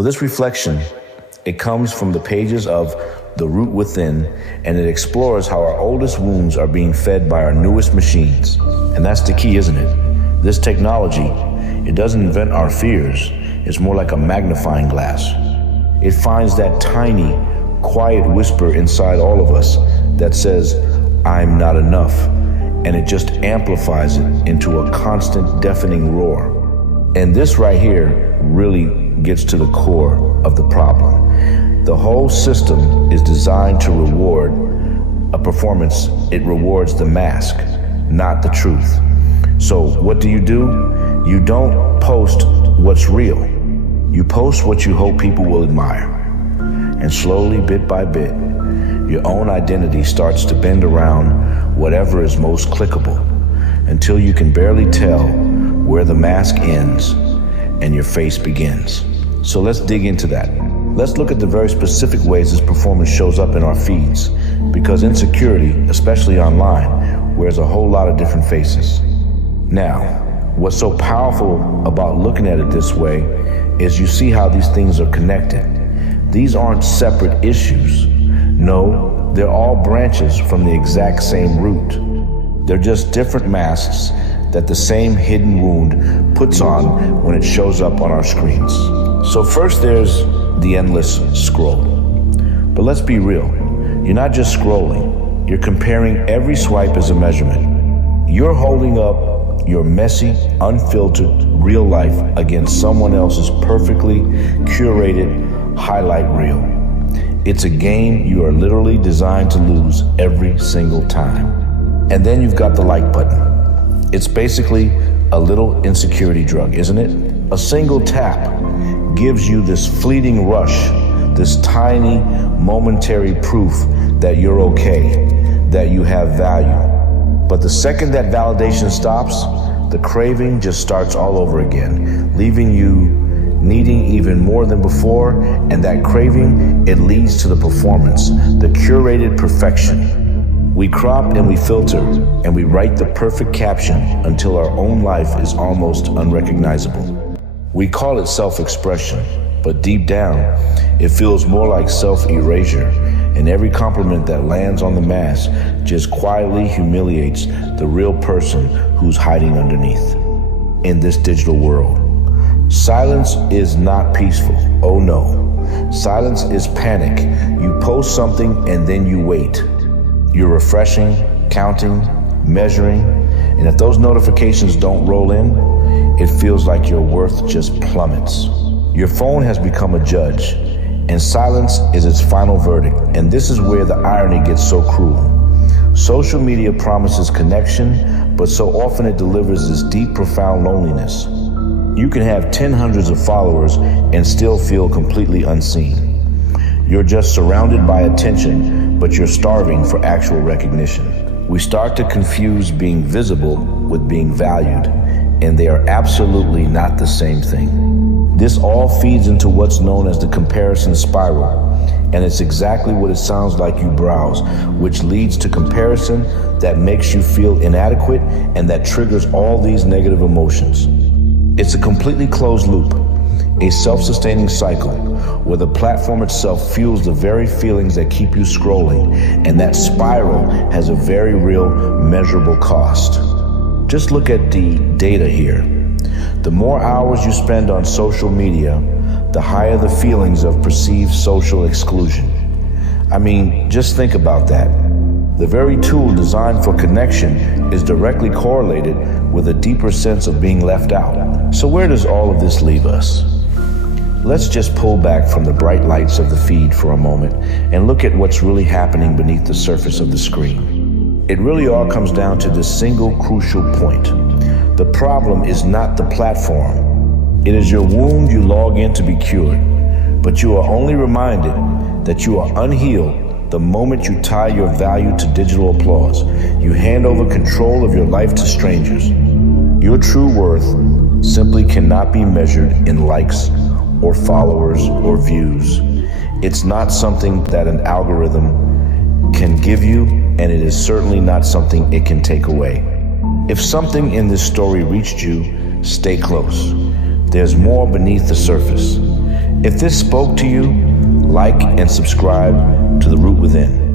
For this reflection, it comes from the pages of The Root Within, and it explores how our oldest wounds are being fed by our newest machines. And that's the key, isn't it? This technology, it doesn't invent our fears. It's more like a magnifying glass. It finds that tiny, quiet whisper inside all of us that says, I'm not enough, and it just amplifies it into a constant, deafening roar. And this right here really gets to the core of the problem. The whole system is designed to reward a performance. It rewards the mask, not the truth. So what do? You don't post what's real. You post what you hope people will admire. And slowly, bit by bit, your own identity starts to bend around whatever is most clickable until you can barely tell where the mask ends and your face begins. So let's dig into that. Let's look at the very specific ways this performance shows up in our feeds, because insecurity, especially online, wears a whole lot of different faces. Now, what's so powerful about looking at it this way is you see how these things are connected. These aren't separate issues. No, they're all branches from the exact same root. They're just different masks that the same hidden wound puts on when it shows up on our screens. So first there's the endless scroll. But let's be real. You're not just scrolling. You're comparing every swipe as a measurement. You're holding up your messy, unfiltered, real life against someone else's perfectly curated highlight reel. It's a game you are literally designed to lose every single time. And then you've got the like button. It's basically a little insecurity drug, isn't it? A single tap gives you this fleeting rush, this tiny, momentary proof that you're okay, that you have value. But the second that validation stops, the craving just starts all over again, leaving you needing even more than before, and that craving, it leads to the performance, the curated perfection. We crop and we filter and we write the perfect caption until our own life is almost unrecognizable. We call it self-expression, but deep down, it feels more like self-erasure, and every compliment that lands on the mask just quietly humiliates the real person who's hiding underneath. In this digital world, silence is not peaceful. Oh no. Silence is panic. You post something and then you wait. You're refreshing, counting, measuring, and if those notifications don't roll in, it feels like your worth just plummets. Your phone has become a judge, and silence is its final verdict. And this is where the irony gets so cruel. Social media promises connection, but so often it delivers this deep, profound loneliness. You can have 10 hundreds of followers and still feel completely unseen. You're just surrounded by attention, but you're starving for actual recognition. We start to confuse being visible with being valued, and they are absolutely not the same thing. This all feeds into what's known as the comparison spiral, and it's exactly what it sounds like. You browse, which leads to comparison that makes you feel inadequate and that triggers all these negative emotions. It's a completely closed loop, a self-sustaining cycle where the platform itself fuels the very feelings that keep you scrolling, and that spiral has a very real, measurable cost. Just look at the data here. The more hours you spend on social media, the higher the feelings of perceived social exclusion. I mean, just think about that. The very tool designed for connection is directly correlated with a deeper sense of being left out. So where does all of this leave us? Let's just pull back from the bright lights of the feed for a moment and look at what's really happening beneath the surface of the screen. It really all comes down to this single crucial point. The problem is not the platform. It is your wound you log in to be cured, but you are only reminded that you are unhealed the moment you tie your value to digital applause. You hand over control of your life to strangers. Your true worth simply cannot be measured in likes or followers or views. It's not something that an algorithm can give you, and it is certainly not something it can take away. If something in this story reached you, stay close. There's more beneath the surface. If this spoke to you, like and subscribe to The Root Within.